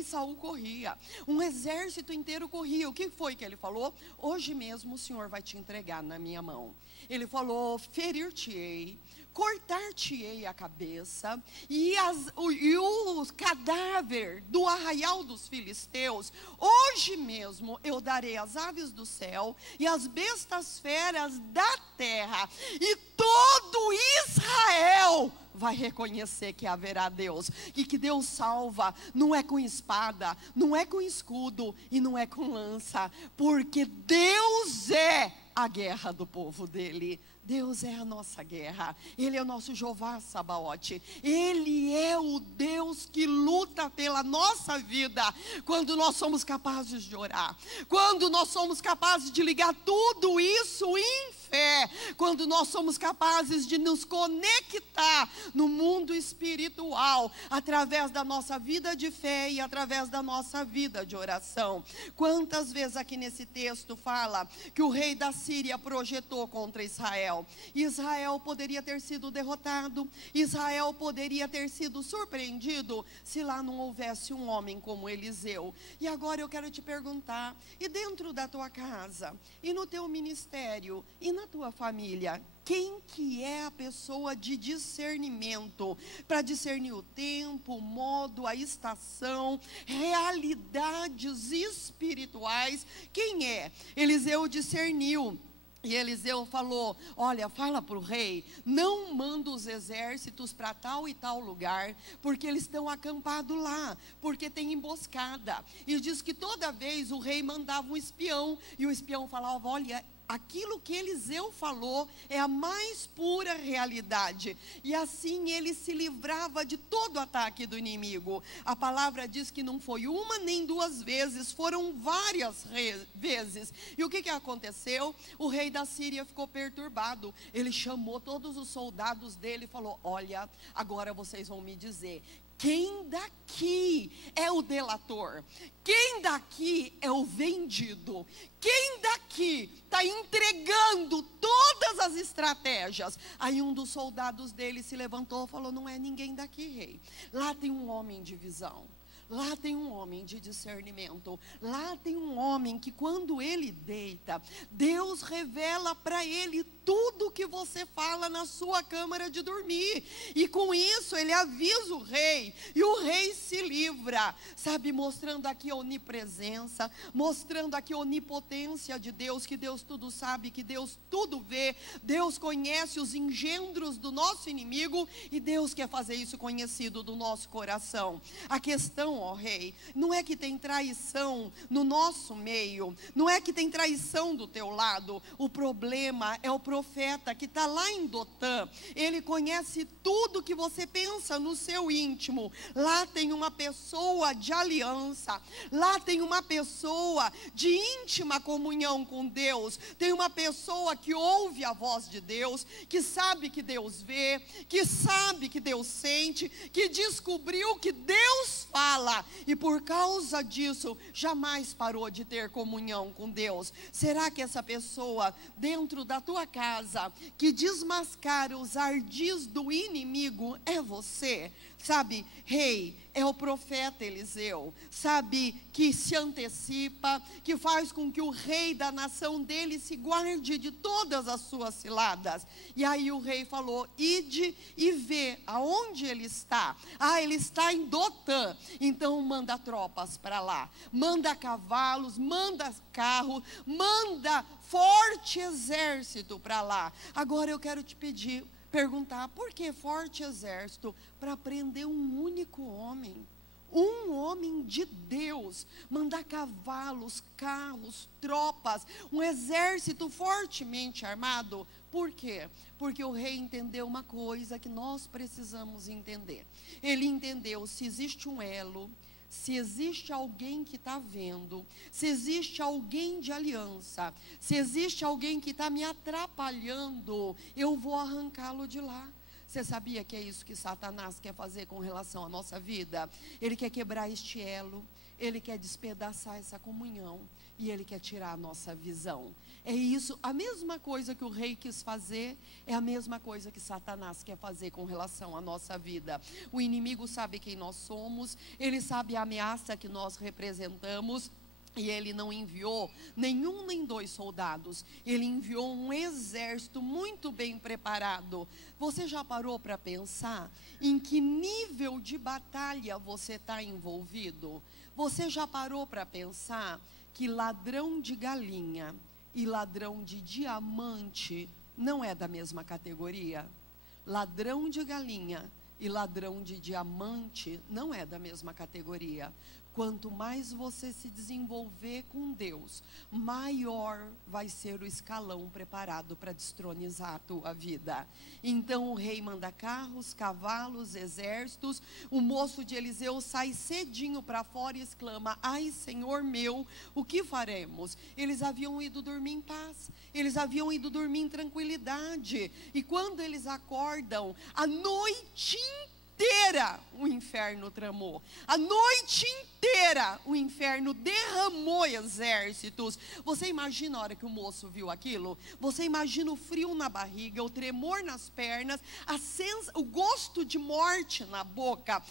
Saul corria, um exército inteiro corria. O que foi que ele falou? Hoje mesmo o Senhor vai te entregar na minha mão. Ele falou: ferir-te-ei, cortar-te-ei a cabeça, e o cadáver do arraial dos filisteus, hoje mesmo eu darei as aves do céu e as bestas feras da terra, e todo Israel vai reconhecer que haverá Deus, e que Deus salva, não é com espada, não é com escudo, e não é com lança, porque Deus é a guerra do povo dele. Deus é a nossa guerra, Ele é o nosso Jeová Sabaote, Ele é o Deus que luta pela nossa vida, quando nós somos capazes de orar, quando nós somos capazes de ligar tudo isso em fé, quando nós somos capazes de nos conectar no mundo espiritual, através da nossa vida de fé e através da nossa vida de oração. Quantas vezes aqui nesse texto fala que o rei da Síria projetou contra Israel? Israel poderia ter sido derrotado, Israel poderia ter sido surpreendido, se lá não houvesse um homem como Eliseu. E agora eu quero te perguntar, e dentro da tua casa, e no teu ministério, e na tua família, quem que é a pessoa de discernimento, para discernir o tempo, o modo, a estação, realidades espirituais? Quem é? Eliseu discerniu. E Eliseu falou: olha, fala para o rei, não manda os exércitos para tal e tal lugar, porque eles estão acampados lá, porque tem emboscada. E diz que toda vez o rei mandava um espião, e o espião falava: olha, aquilo que Eliseu falou é a mais pura realidade. E assim ele se livrava de todo o ataque do inimigo. A palavra diz que não foi uma nem duas vezes, foram várias vezes. E o que aconteceu? O rei da Síria ficou perturbado. Ele chamou todos os soldados dele e falou: olha, agora vocês vão me dizer, quem daqui é o delator? Quem daqui é o vendido? Quem daqui está entregando todas as estratégias? Aí um dos soldados dele se levantou e falou: não é ninguém daqui, rei. Lá tem um homem de visão. Lá tem um homem de discernimento. Lá tem um homem que quando ele deita, Deus revela para ele tudo que você fala na sua câmara de dormir. E com isso ele avisa o rei, e o rei se livra, sabe, mostrando aqui a onipresença, mostrando aqui a onipotência de Deus, que Deus tudo sabe, que Deus tudo vê, Deus conhece os engendros do nosso inimigo, e Deus quer fazer isso conhecido do nosso coração. A questão, ó rei, não é que tem traição no nosso meio, não é que tem traição do teu lado, o problema é o problema profeta que está lá em Dotã, ele conhece tudo que você pensa no seu íntimo. Lá tem uma pessoa de aliança, lá tem uma pessoa de íntima comunhão com Deus, tem uma pessoa que ouve a voz de Deus, que sabe que Deus vê, que sabe que Deus sente, que descobriu que Deus fala, e por causa disso, jamais parou de ter comunhão com Deus. Será que essa pessoa, dentro da tua casa, que desmascara os ardis do inimigo, é você? Sabe, rei, é o profeta Eliseu, sabe, que se antecipa, que faz com que o rei da nação dele se guarde de todas as suas ciladas. E aí o rei falou: ide e vê aonde ele está. Ah, ele está em Dotã. Então manda tropas para lá, manda cavalos, manda carro, manda forte exército para lá. Agora eu quero te perguntar, por que forte exército? Para prender um único homem, um homem de Deus, mandar cavalos, carros, tropas, um exército fortemente armado. Por quê? Porque o rei entendeu uma coisa que nós precisamos entender. Ele entendeu: se existe um elo, se existe alguém que está vendo, se existe alguém de aliança, se existe alguém que está me atrapalhando, eu vou arrancá-lo de lá. Você sabia que é isso que Satanás quer fazer com relação à nossa vida? Ele quer quebrar este elo, ele quer despedaçar essa comunhão, e ele quer tirar a nossa visão. É isso, a mesma coisa que o rei quis fazer, é a mesma coisa que Satanás quer fazer com relação à nossa vida. O inimigo sabe quem nós somos, ele sabe a ameaça que nós representamos, e ele não enviou nenhum nem dois soldados, ele enviou um exército muito bem preparado. Você já parou para pensar em que nível de batalha você está envolvido? Você já parou para pensar que ladrão de galinha e ladrão de diamante não é da mesma categoria? Ladrão de galinha e ladrão de diamante não é da mesma categoria. Quanto mais você se desenvolver com Deus, maior vai ser o escalão preparado para destronizar a tua vida. Então o rei manda carros, cavalos, exércitos. O moço de Eliseu sai cedinho para fora e exclama: ai, Senhor meu, o que faremos? Eles haviam ido dormir em paz, eles haviam ido dormir em tranquilidade, e quando eles acordam, a noite inteira o inferno tramou, a noite inteira o inferno derramou exércitos. Você imagina a hora que o moço viu aquilo? Você imagina o frio na barriga, o tremor nas pernas, o gosto de morte na boca.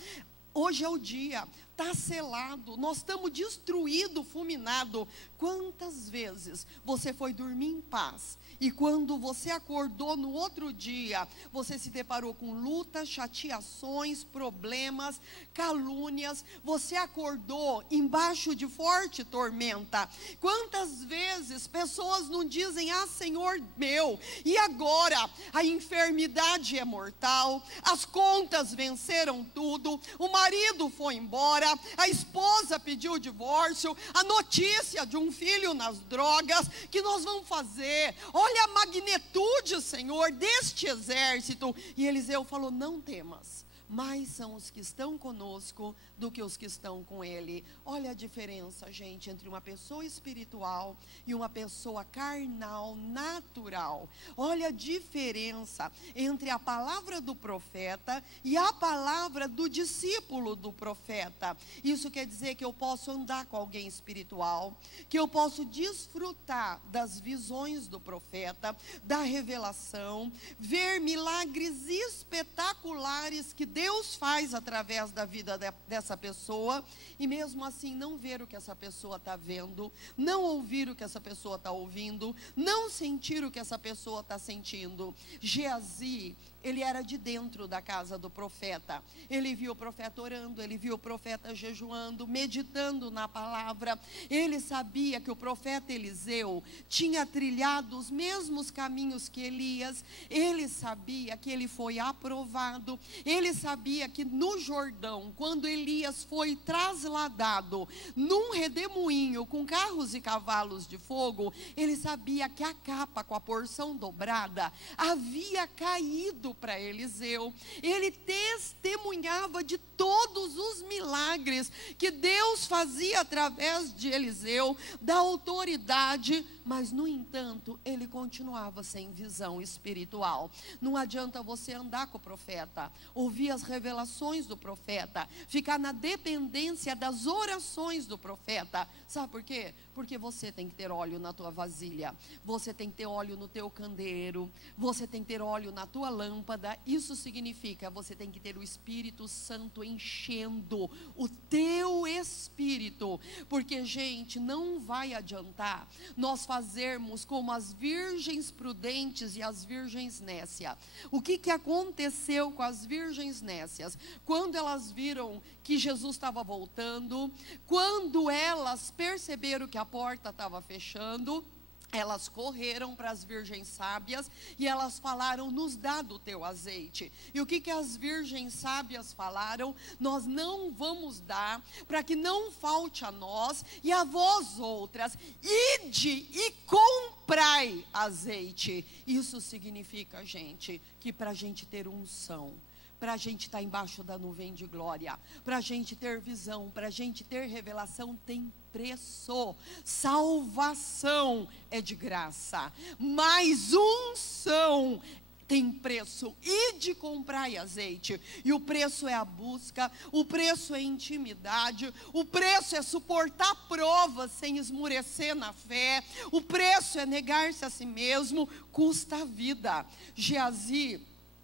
Hoje é o dia, está selado, nós estamos destruídos, fulminados. Quantas vezes você foi dormir em paz, e quando você acordou no outro dia, você se deparou com lutas, chateações, problemas, calúnias, você acordou embaixo de forte tormenta. Quantas vezes pessoas não dizem: ah, Senhor meu, e agora? A enfermidade é mortal, as contas venceram tudo, o marido foi embora, a esposa pediu o divórcio, a notícia de um filho nas drogas. Que nós vamos fazer? Olha a magnitude, Senhor, deste exército. E Eliseu falou: não temas, mais são os que estão conosco do que os que estão com ele. Olha a diferença, gente, entre uma pessoa espiritual e uma pessoa carnal, natural. Olha a diferença entre a palavra do profeta e a palavra do discípulo do profeta. Isso quer dizer que eu posso andar com alguém espiritual, que eu posso desfrutar das visões do profeta, da revelação, ver milagres espetaculares que Deus faz através da vida dessa pessoa, e mesmo assim não ver o que essa pessoa está vendo, não ouvir o que essa pessoa está ouvindo, não sentir o que essa pessoa está sentindo. Geazi, ele era de dentro da casa do profeta. Ele viu o profeta orando, ele viu o profeta jejuando, meditando na palavra. Ele sabia que o profeta Eliseu tinha trilhado os mesmos caminhos que Elias. Ele sabia que ele foi aprovado. Ele sabia que no Jordão, quando Elias foi trasladado num redemoinho com carros e cavalos de fogo, ele sabia que a capa com a porção dobrada havia caído para Eliseu. Ele testemunhava de todos os milagres que Deus fazia através de Eliseu, da autoridade, mas no entanto, ele continuava sem visão espiritual. Não adianta você andar com o profeta, ouvir as revelações do profeta, ficar na dependência das orações do profeta. Sabe por quê? Porque você tem que ter óleo na tua vasilha, você tem que ter óleo no teu candeeiro, você tem que ter óleo na tua lâmpada. Isso significa, você tem que ter o Espírito Santo enchendo o teu espírito, porque, gente, não vai adiantar nós fazermos como as virgens prudentes e as virgens nécias. O que aconteceu com as virgens nécias? Quando elas viram que Jesus estava voltando, quando elas perceberam que a porta estava fechando, elas correram para as virgens sábias e elas falaram: nos dá do teu azeite. E o que as virgens sábias falaram? Nós não vamos dar, para que não falte a nós e a vós outras, ide e comprai azeite. Isso significa, gente, que para a gente ter unção, para a gente estar embaixo da nuvem de glória, para a gente ter visão, para a gente ter revelação, tem preço. Salvação é de graça, mas unção tem preço. Ide comprar azeite. E o preço é a busca, o preço é intimidade, o preço é suportar provas sem esmurecer na fé, o preço é negar-se a si mesmo, custa a vida. Geazi,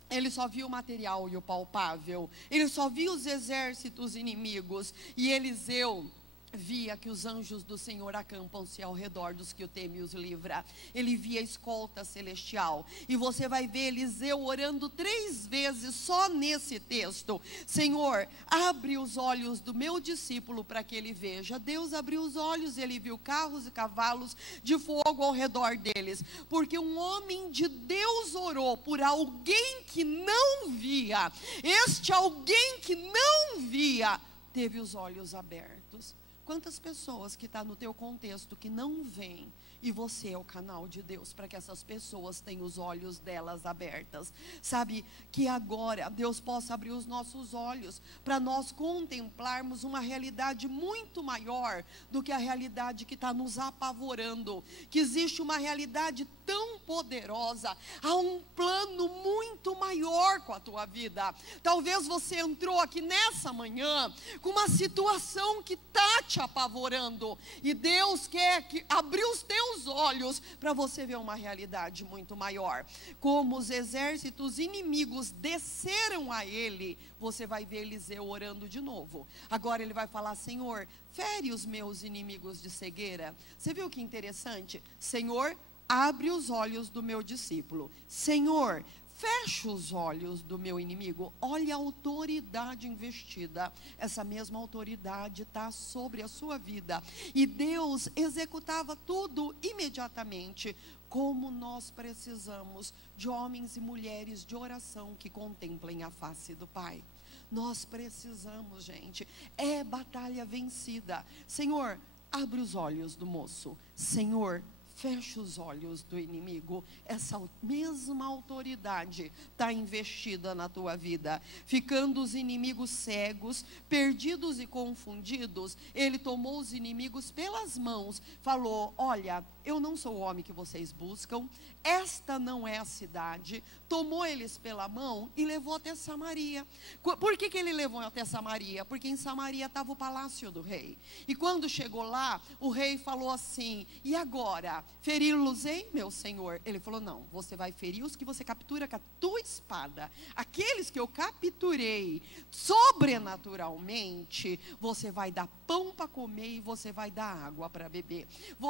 ele só viu o material e o palpável, ele só viu os exércitos inimigos, e Eliseu via que os anjos do Senhor acampam-se ao redor dos que o temem e os livra. Ele via a escolta celestial. E você vai ver Eliseu orando 3 vezes só nesse texto: Senhor, abre os olhos do meu discípulo para que ele veja. Deus abriu os olhos, ele viu carros e cavalos de fogo ao redor deles, porque um homem de Deus orou por alguém que não via. Este alguém que não via teve os olhos abertos. Quantas pessoas que estão no teu contexto que não veem, e você é o canal de Deus para que essas pessoas tenham os olhos delas abertas. Sabe, que agora Deus possa abrir os nossos olhos para nós contemplarmos uma realidade muito maior do que a realidade que está nos apavorando. Que existe uma realidade tão poderosa, há um plano muito maior com a tua vida. Talvez você entrou aqui nessa manhã com uma situação que está te apavorando, e Deus quer abrir os teus olhos para você ver uma realidade muito maior. Como os exércitos inimigos desceram a ele, você vai ver Eliseu orando de novo. Agora ele vai falar: Senhor, fere os meus inimigos de cegueira. Você viu que interessante? Senhor, abre os olhos do meu discípulo. Senhor, fecha os olhos do meu inimigo. Olha a autoridade investida. Essa mesma autoridade está sobre a sua vida. E Deus executava tudo imediatamente. Como nós precisamos de homens e mulheres de oração que contemplem a face do Pai. Nós precisamos, gente. É batalha vencida. Senhor, abre os olhos do moço. Senhor, fecha os olhos do inimigo. Essa mesma autoridade está investida na tua vida. Ficando os inimigos cegos, perdidos e confundidos, ele tomou os inimigos pelas mãos, falou: olha, eu não sou o homem que vocês buscam, esta não é a cidade. Tomou eles pela mão e levou até Samaria. Por que ele levou até Samaria? Porque em Samaria estava o palácio do rei. E quando chegou lá, o rei falou assim: e agora? espada. Feri-los-ei, meu senhor. Ele falou, não, você vai ferir os que você captura com a tua espada. Aqueles que eu capturei sobrenaturalmente, você vai dar pão para comer e você vai dar água para beber.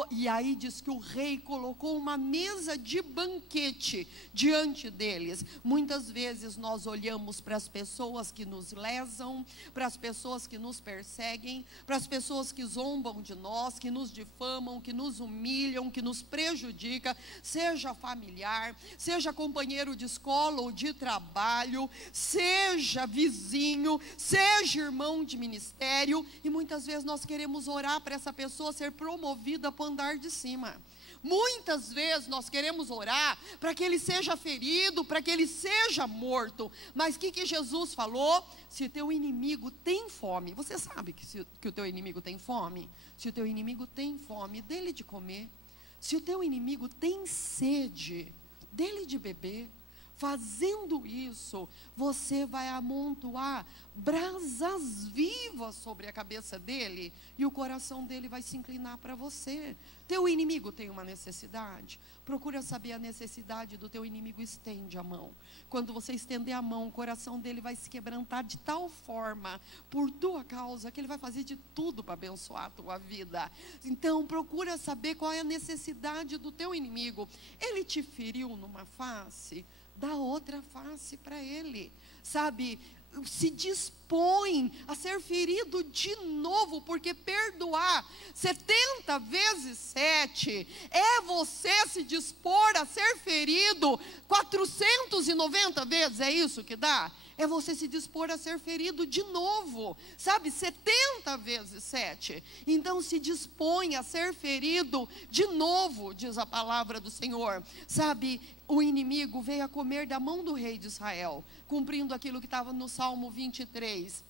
E aí diz que o rei colocou uma mesa de banquete diante deles. Muitas vezes nós olhamos para as pessoas que nos lesam, para as pessoas que nos perseguem, para as pessoas que zombam de nós, que nos difamam, que nos humilham, que nos prejudicam, seja familiar, seja companheiro de escola ou de trabalho, seja vizinho, seja irmão de ministério, e muitas vezes nós queremos orar para essa pessoa ser promovida para o andar de cima. Muitas vezes nós queremos orar para que ele seja ferido, para que ele seja morto. Mas o que Jesus falou? Se o teu inimigo tem fome, você sabe que o teu inimigo tem fome? Se o teu inimigo tem fome, dê-lhe de comer. Se o teu inimigo tem sede, dê-lhe de beber. Fazendo isso, você vai amontoar brasas vivas sobre a cabeça dele, e o coração dele vai se inclinar para você. Teu inimigo tem uma necessidade, procura saber a necessidade do teu inimigo, estende a mão. Quando você estender a mão, o coração dele vai se quebrantar de tal forma, por tua causa, que ele vai fazer de tudo para abençoar a tua vida. Então procura saber qual é a necessidade do teu inimigo. Ele te feriu numa face, dá outra face para ele, sabe? Se dispõe a ser ferido de novo, porque perdoar 70 vezes 7 é você se dispor a ser ferido 490 vezes, é isso que dá? É você se dispor a ser ferido de novo, sabe, 70 vezes 7, então se dispõe a ser ferido de novo, diz a palavra do Senhor, sabe, o inimigo veio a comer da mão do rei de Israel, cumprindo aquilo que estava no Salmo 23,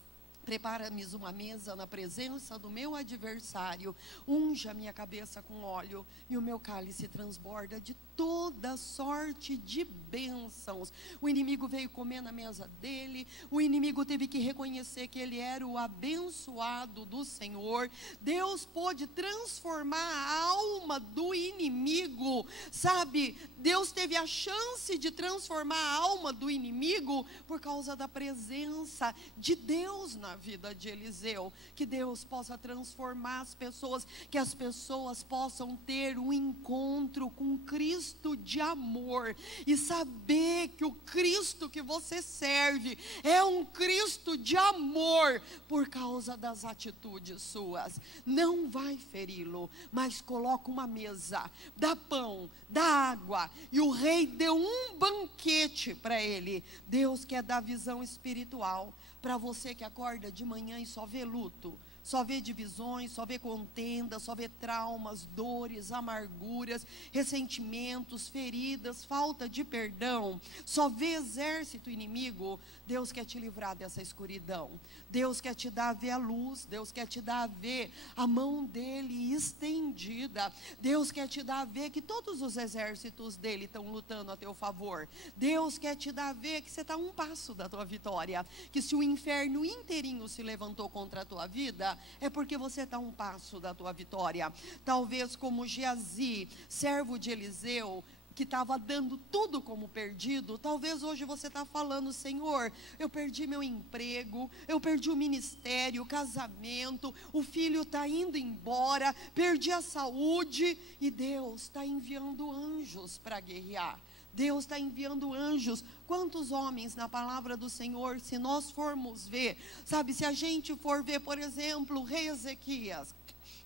prepara-me uma mesa na presença do meu adversário, unge a minha cabeça com óleo, e o meu cálice transborda de toda sorte de bênçãos. O inimigo veio comer na mesa dele, o inimigo teve que reconhecer que ele era o abençoado do Senhor. Deus pôde transformar a alma do inimigo, sabe, Deus teve a chance de transformar a alma do inimigo, por causa da presença de Deus na vida de Eliseu. Que Deus possa transformar as pessoas, que as pessoas possam ter um encontro com Cristo de amor, e saber que o Cristo que você serve é um Cristo de amor, por causa das atitudes suas. Não vai feri-lo, mas coloca uma mesa, dá pão, dá água, e o rei deu um banquete para ele. Deus quer dar visão espiritual para você que acorda de manhã e só vê luto, só vê divisões, só vê contenda, só vê traumas, dores, amarguras, ressentimentos, feridas, falta de perdão, só vê exército inimigo. Deus quer te livrar dessa escuridão. Deus quer te dar a ver a luz. Deus quer te dar a ver a mão dele estendida. Deus quer te dar a ver que todos os exércitos dele estão lutando a teu favor. Deus quer te dar a ver que você está a um passo da tua vitória, que se o inferno inteirinho se levantou contra a tua vida, é porque você está a um passo da tua vitória. Talvez como Geazi, servo de Eliseu, que estava dando tudo como perdido, talvez hoje você está falando: Senhor, eu perdi meu emprego, eu perdi o ministério, o casamento, o filho está indo embora, perdi a saúde, e Deus está enviando anjos para guerrear. Deus está enviando anjos. Quantos homens na palavra do Senhor, se nós formos ver, sabe, se a gente for ver, por exemplo, o rei Ezequias,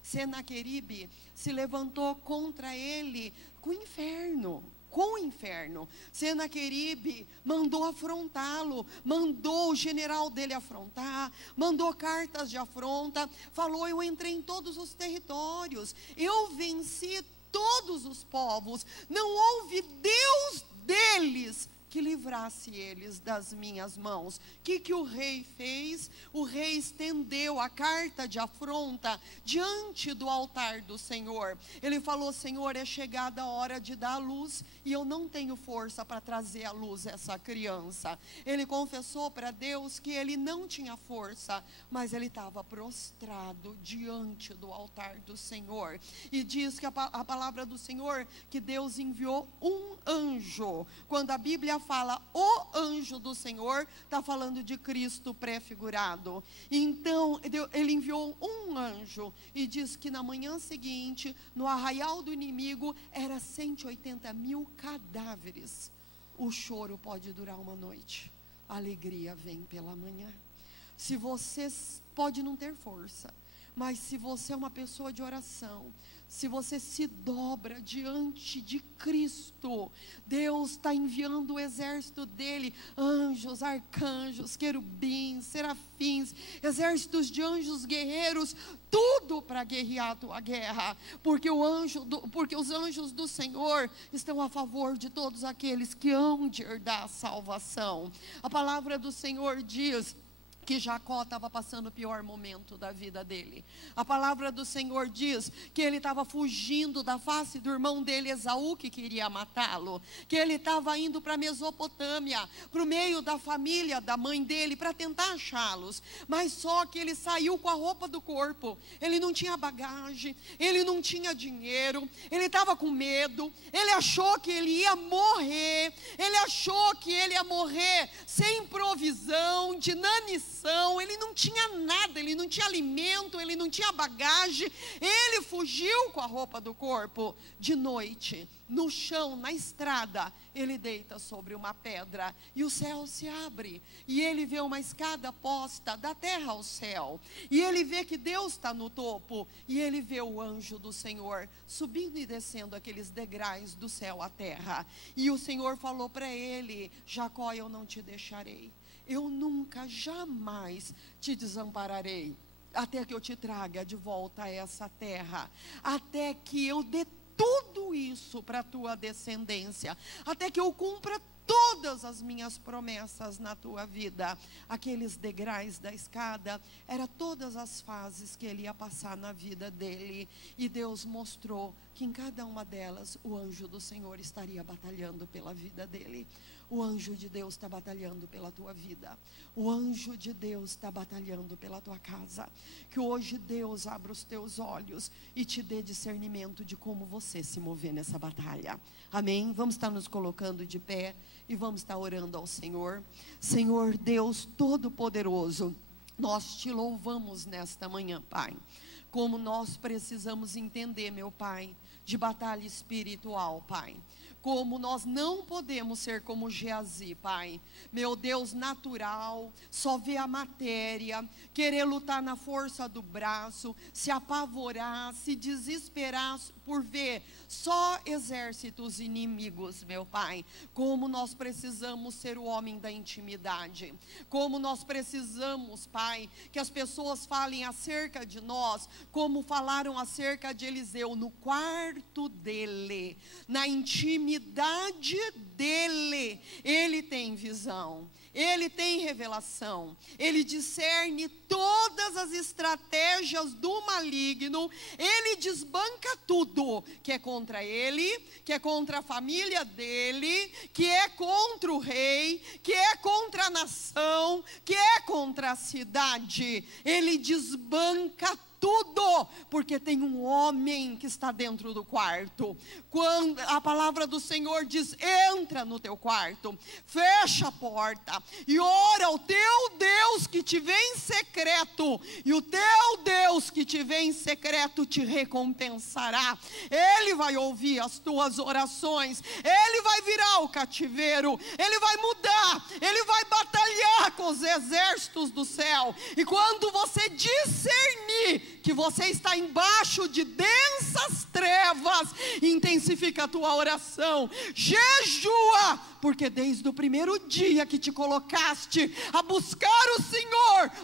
Senaqueribe se levantou contra ele com o inferno. Senaqueribe mandou afrontá-lo, mandou o general dele afrontar, mandou cartas de afronta, falou: eu entrei em todos os territórios, eu venci todos os povos, não houve Deus deles que livrasse eles das minhas mãos. O que o rei fez? O rei estendeu a carta de afronta diante do altar do Senhor. Ele falou: Senhor, é chegada a hora de dar a luz, e eu não tenho força para trazer à luz essa criança. Ele confessou para Deus que ele não tinha força, mas ele estava prostrado diante do altar do Senhor. E diz que a palavra do Senhor, que Deus enviou um anjo. Quando a Bíblia fala o anjo do Senhor, está falando de Cristo prefigurado. Então ele enviou um anjo, e diz que na manhã seguinte, no arraial do inimigo, era 180.000 cadáveres. O choro pode durar uma noite, a alegria vem pela manhã. Se você pode não ter força, mas se você é uma pessoa de oração, se você se dobra diante de Cristo, Deus está enviando o exército dele, anjos, arcanjos, querubins, serafins, exércitos de anjos guerreiros, tudo para guerrear a tua guerra, porque os anjos do Senhor estão a favor de todos aqueles que hão de herdar a salvação. A palavra do Senhor diz que Jacó estava passando o pior momento da vida dele. A palavra do Senhor diz que ele estava fugindo da face do irmão dele, Esaú, que queria matá-lo. Que ele estava indo para a Mesopotâmia, para o meio da família da mãe dele, para tentar achá-los. Mas só que ele saiu com a roupa do corpo. Ele não tinha bagagem, ele não tinha dinheiro, ele estava com medo, ele achou que ele ia morrer, sem provisão, de inanição. Ele não tinha nada, ele não tinha alimento, ele não tinha bagagem. Ele fugiu com a roupa do corpo. De noite, no chão, na estrada, ele deita sobre uma pedra, e o céu se abre, e ele vê uma escada posta da terra ao céu, e ele vê que Deus está no topo, e ele vê o anjo do Senhor subindo e descendo aqueles degraus do céu à terra. E o Senhor falou para ele: Jacó, eu não te deixarei, eu nunca, jamais te desampararei, até que eu te traga de volta a essa terra, até que eu dê tudo isso para a tua descendência, até que eu cumpra todas as minhas promessas na tua vida. Aqueles degraus da escada, eram todas as fases que ele ia passar na vida dele, e Deus mostrou que em cada uma delas, o anjo do Senhor estaria batalhando pela vida dele. O anjo de Deus está batalhando pela tua vida. O anjo de Deus está batalhando pela tua casa. Que hoje Deus abra os teus olhos e te dê discernimento de como você se mover nessa batalha. Amém? Vamos estar nos colocando de pé e vamos estar orando ao Senhor. Senhor Deus Todo-Poderoso, nós te louvamos nesta manhã, Pai. Como nós precisamos entender, meu Pai, de batalha espiritual, Pai. Como nós não podemos ser como Geazi, Pai. Meu Deus, natural, só ver a matéria, querer lutar na força do braço, se apavorar, se desesperar por ver só exércitos inimigos, meu Pai. Como nós precisamos ser o homem da intimidade. Como nós precisamos, Pai, que as pessoas falem acerca de nós, como falaram acerca de Eliseu, no quarto dele, na intimidade dele, ele tem visão, ele tem revelação, ele discerne todas as estratégias do maligno, ele desbanca tudo que é contra ele, que é contra a família dele, que é contra o rei, que é contra a nação, que é contra a cidade. Ele desbanca tudo, porque tem um homem que está dentro do quarto. Quando a palavra do Senhor diz: entra no teu quarto, fecha a porta e ora ao teu Deus que te vê em secreto, e o teu Deus que te vê em secreto te recompensará. Ele vai ouvir as tuas orações, ele vai virar o cativeiro, ele vai mudar, ele vai batalhar com os exércitos do céu. E quando você discernir que você está embaixo de densas trevas, intensifica a tua oração, jejua, porque desde o primeiro dia que te colocaste a buscar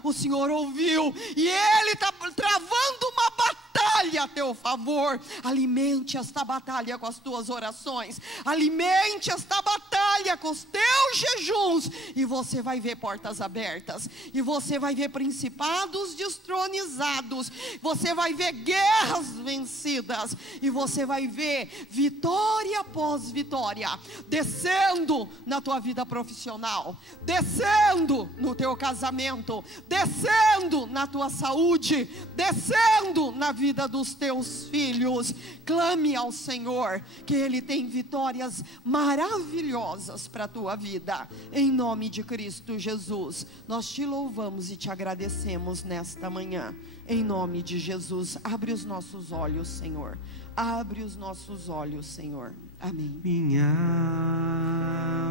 o Senhor ouviu, e Ele está travando uma batalha a teu favor. Alimente esta batalha com as tuas orações, alimente esta batalha batalha, com os teus jejuns, e você vai ver portas abertas, e você vai ver principados destronizados, você vai ver guerras vencidas, e você vai ver vitória após vitória, descendo na tua vida profissional, descendo no teu casamento, descendo na tua saúde, descendo na vida dos teus filhos. Clame ao Senhor, que Ele tem vitórias maravilhosas para a tua vida, em nome de Cristo Jesus. Nós te louvamos e te agradecemos nesta manhã, em nome de Jesus. Abre os nossos olhos, Senhor, abre os nossos olhos, Senhor. Amém. Minha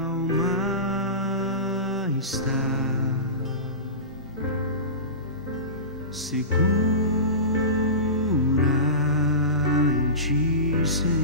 alma está segura em Ti, Senhor.